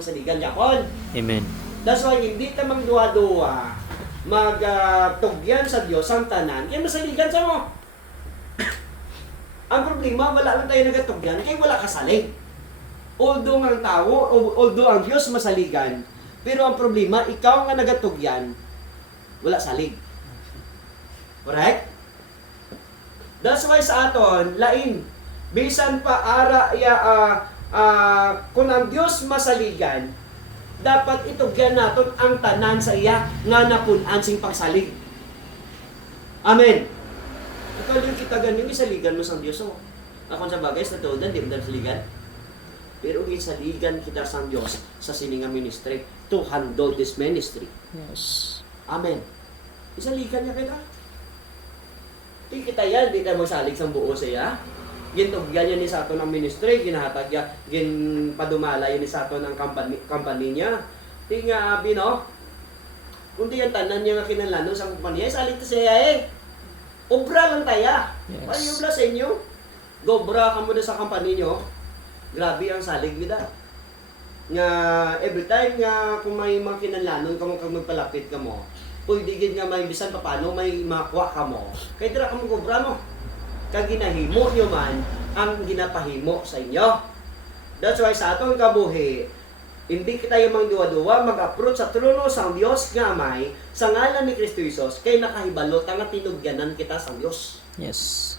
saligan yakon. Amen. That's why hindi ta magduwa-duwa magtugyan sa Dios ang tanan kay masaligan sa mo. Ang problema wala lang tayo nagatugyan kay wala kasalig. Although ang tao, although ang Dios masaligan, pero ang problema ikaw nga nagatugyan wala salig. Correct? That's why sa aton lain bisan pa ara ya kung ang Dios masaligan, dapat itugyan naton ang tanan sa iya nga napun-an sing pagsalig. Amen. Ikaw yung kita ganin, isaligan mo sa Diyos. Oh. Ako sa bagay, sa tuodan, di mo dahil saligan. Pero isaligan kita sa Diyos sa sininga ministry to handle this ministry. Yes. Amen. Isaligan niya kita. Di kita yan, di tayo magsalig sa buo siya. Gintugyan niya ni sa ato ng ministry, ginahatag niya, ginpadumala yun ni sa ato ng company niya. Di nga, no? Kung di yan tanan niya nga kinalanon sa kumpanya, salig to siya eh. Obra lang tayo. Yes. Paano obra sa inyo? Dobra ka muna sa company niyo. Grabe ang salig nila. Nga, every time nga kung may mga kinalanon ka mo kung magpalapit ka mo, pwede gid nga may bisan pa paano may makuha ka mo. Kaya dira ka mo obra mo. Kag ginahimo nyo man ang ginapahimo sa inyo. That's why sa atong kabuhi, hindi kita yung duwa-duwa mag-approach sa trono sa Diyos nga Amay sa ngalan ni Kristo Jesus kay nakahibalot nga tinugyanan kita sa Diyos. Yes.